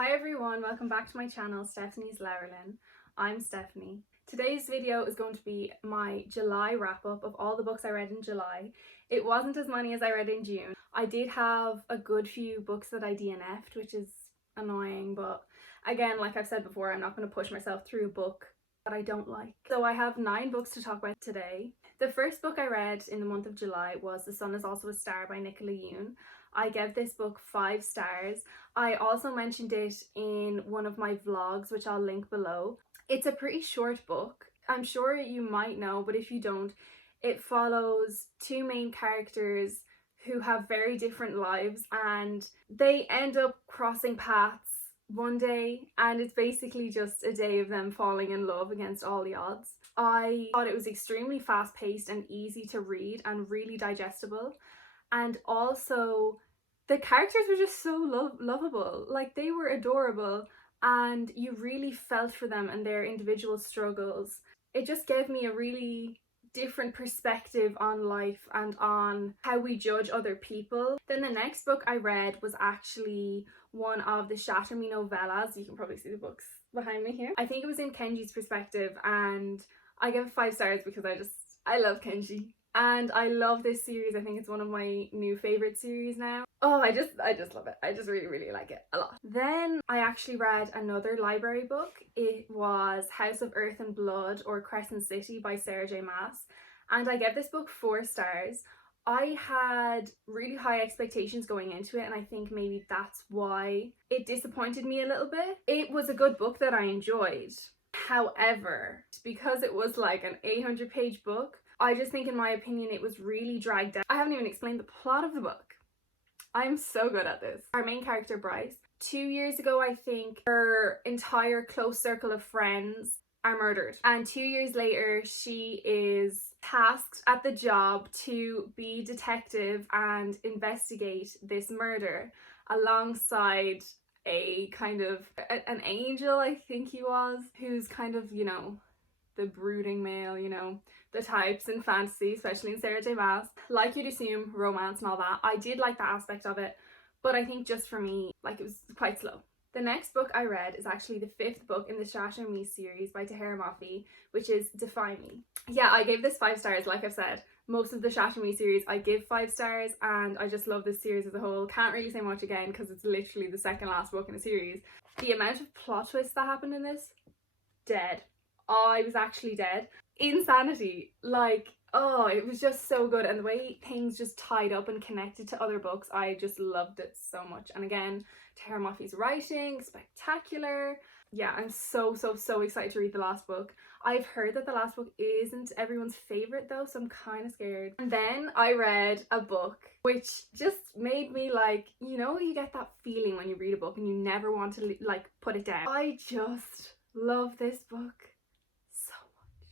Hi everyone, welcome back to my channel, Stephanie's Lowerlin. I'm Stephanie. Today's video is going to be my July wrap-up of all the books I read in July. It wasn't as many as I read in June. I did have a good few books that I DNF'd, which is annoying, but again, like I've said before, I'm not going to push myself through a book that I don't like. So I have 9 books to talk about today. The first book I read in the month of July was The Sun Is Also a Star by Nicola Yoon. I gave this book 5 stars. I also mentioned it in one of my vlogs, which I'll link below. It's a pretty short book. I'm sure you might know, but if you don't, it follows 2 main characters who have very different lives and they end up crossing paths one day, and it's basically just a day of them falling in love against all the odds. I thought it was extremely fast-paced and easy to read and really digestible, and also the characters were just so lovable. Like, they were adorable and you really felt for them and their individual struggles. It just gave me a really different perspective on life and on how we judge other people. Then the next book I read was actually one of the Shatter Me novellas. You can probably see the books behind me here. I think it was in Kenji's perspective, and I give it 5 stars because I love Kenji. And I love this series. I think it's one of my new favorite series now. Oh, I just love it. I just really like it a lot. Then I actually read another library book. It was House of Earth and Blood, or Crescent City by Sarah J. Maas. And I gave this book 4 stars. I had really high expectations going into it, and I think maybe that's why it disappointed me a little bit. It was a good book that I enjoyed. However, because it was like an 800-page book, I just think, in my opinion, it was really dragged out. I haven't even explained the plot of the book. I'm so good at this. Our main character, Bryce, 2 years ago, I think, her entire close circle of friends are murdered. And 2 years later, she is tasked at the job to be detective and investigate this murder alongside a kind of an angel, I think he was, who's kind of, you know, the brooding male, you know, the types in fantasy, especially in Sarah J. Maas. Like you'd assume, romance and all that. I did like that aspect of it, but I think just for me, like, it was quite slow. The next book I read is actually the 5th book in the Shatter Me series by Tahereh Mafi, which is Defy Me. Yeah, I gave this 5 stars, like I've said. Most of the Shatter Me series I give 5 stars, and I just love this series as a whole. Can't really say much again because it's literally the second last book in the series. The amount of plot twists that happened in this, dead. I was actually dead. Insanity. Like, oh, it was just so good, and the way things just tied up and connected to other books, I just loved it so much. And again, Tahereh Mafi's writing, spectacular. Yeah, I'm so excited to read the last book. I've heard that the last book isn't everyone's favorite though, so I'm kind of scared. And then I read a book which just made me, like, you know, you get that feeling when you read a book and you never want to like put it down. I just love this book.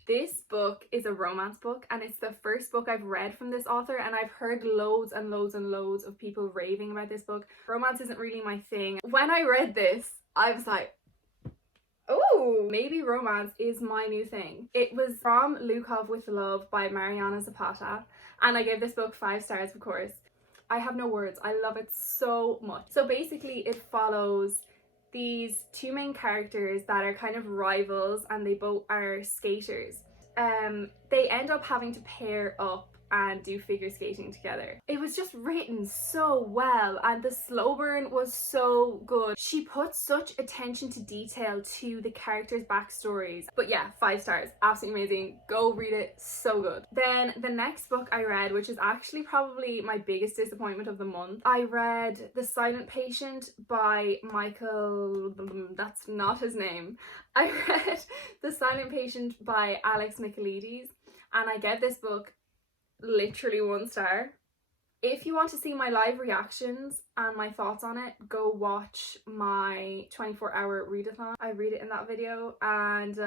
This book is a romance book, and it's the first book I've read from this author, and I've heard loads and loads of people raving about this book. Romance isn't really my thing. When I read this, I was like, oh, maybe romance is my new thing. It was from Lukov with Love by Mariana Zapata, and I gave this book 5 stars, of course. I have no words. I love it so much. So basically it follows these 2 main characters that are kind of rivals, and they both are skaters. They end up having to pair up and do figure skating together. It was just written so well, and the slow burn was so good. She put such attention to detail to the characters' backstories. But yeah, 5 stars, absolutely amazing. Go read it, so good. Then the next book I read, which is actually probably my biggest disappointment of the month, I read The Silent Patient by that's not his name. I read The Silent Patient by Michaelides, and I gave this book literally 1 star. If you want to see my live reactions and my thoughts on it, go watch my 24-hour readathon. I read it in that video, and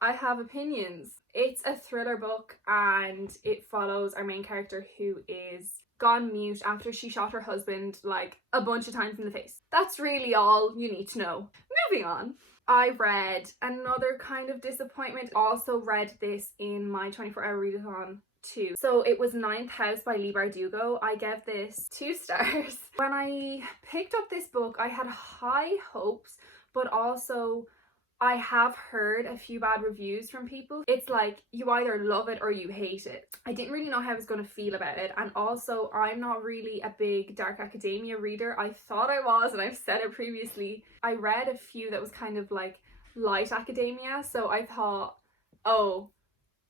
I have opinions. It's a thriller book, and it follows our main character, who is gone mute after she shot her husband like a bunch of times in the face. That's really all you need to know. Moving on. I read another kind of disappointment. Also read this in my 24-hour readathon. 2. So it was Ninth House by Leigh Bardugo. I gave this 2 stars. When I picked up this book, I had high hopes, but also I have heard a few bad reviews from people. It's like you either love it or you hate it. I didn't really know how I was going to feel about it, and also I'm not really a big dark academia reader. I thought I was, and I've said it previously. I read a few that was kind of like light academia, so I thought, oh,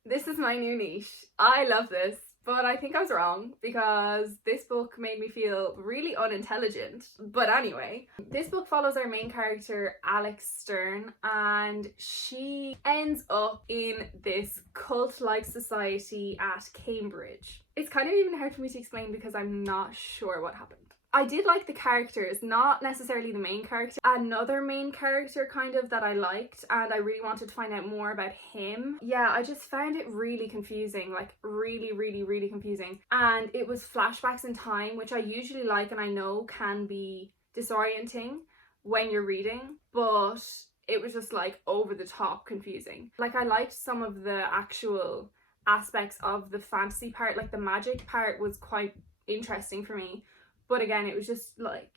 this is my new niche. I love this. But I think I was wrong, because this book made me feel really unintelligent. But anyway, this book follows our main character, Alex Stern, and she ends up in this cult-like society at Cambridge. It's kind of even hard for me to explain because I'm not sure what happened. I did like the characters, not necessarily the main character. Another main character kind of that I liked, and I really wanted to find out more about him. Yeah, I just found it really confusing, like really confusing. And it was flashbacks in time, which I usually like and I know can be disorienting when you're reading, but it was just like over the top confusing. Like, I liked some of the actual aspects of the fantasy part, like the magic part was quite interesting for me. But again, it was just like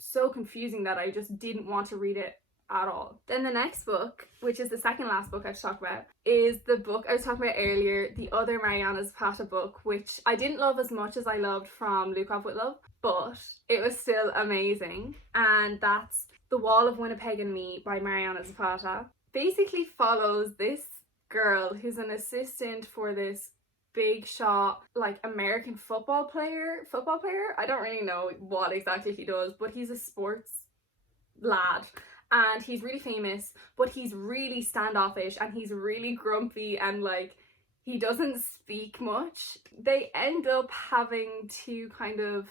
so confusing that I just didn't want to read it at all. Then the next book, which is the second last book I have to talk about, is the book I was talking about earlier, the other Mariana Zapata book, which I didn't love as much as I loved From Lukov with Love, but it was still amazing. And that's The Wall of Winnipeg and Me by Mariana Zapata. Basically follows this girl who's an assistant for this big shot, like, American football player. I don't really know what exactly he does, but he's a sports lad and he's really famous, but he's really standoffish and he's really grumpy and like he doesn't speak much. They end up having to kind of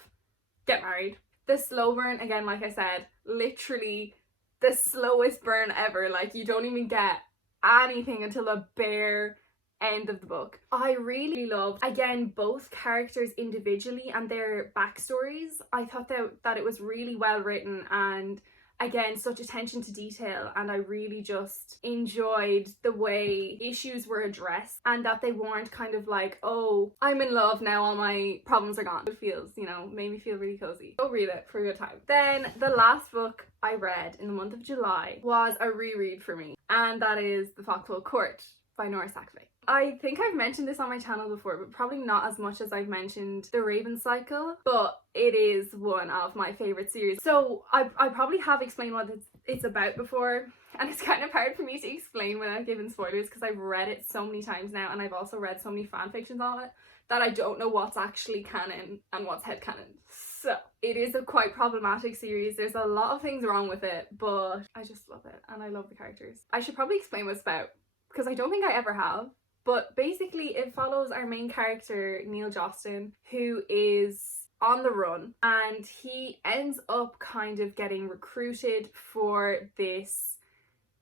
get married. The slow burn, again, like I said, literally the slowest burn ever. Like, you don't even get anything until the bare end of the book. I really loved, again, both characters individually and their backstories. I thought that it was really well written, and again, such attention to detail, and I really just enjoyed the way issues were addressed and that they weren't kind of like, oh, I'm in love now, all my problems are gone. It feels, you know, made me feel really cozy. Go read it for a good time. Then the last book I read in the month of July was a reread for me, and that is The Foxhole Court by Nora Sackvey. I think I've mentioned this on my channel before, but probably not as much as I've mentioned The Raven Cycle, but it is one of my favourite series. So I probably have explained what it's about before, and it's kind of hard for me to explain without giving spoilers because I've read it so many times now, and I've also read so many fan fictions on it that I don't know what's actually canon and what's headcanon. So it is a quite problematic series. There's a lot of things wrong with it, but I just love it and I love the characters. I should probably explain what it's about because I don't think I ever have. But basically it follows our main character, Neil Jostin, who is on the run, and he ends up kind of getting recruited for this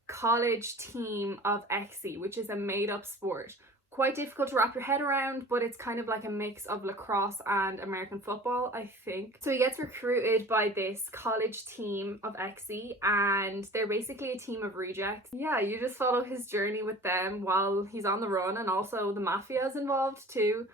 college team of XC, which is a made-up sport. Quite difficult to wrap your head around, but it's kind of like a mix of lacrosse and American football, I think. So he gets recruited by this college team of XC, and they're basically a team of rejects. Yeah, you just follow his journey with them while he's on the run, and also the mafia is involved too.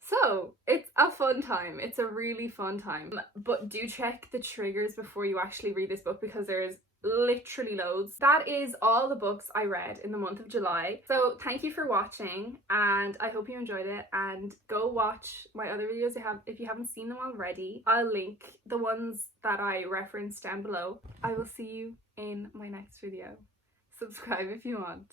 So it's a fun time. It's a really fun time. But do check the triggers before you actually read this book because there's literally loads. That is all the books I read in the month of July. So thank you for watching, and I hope you enjoyed it, and go watch my other videos if you haven't seen them already. I'll link the ones that I referenced down below. I will see you in my next video. Subscribe if you want.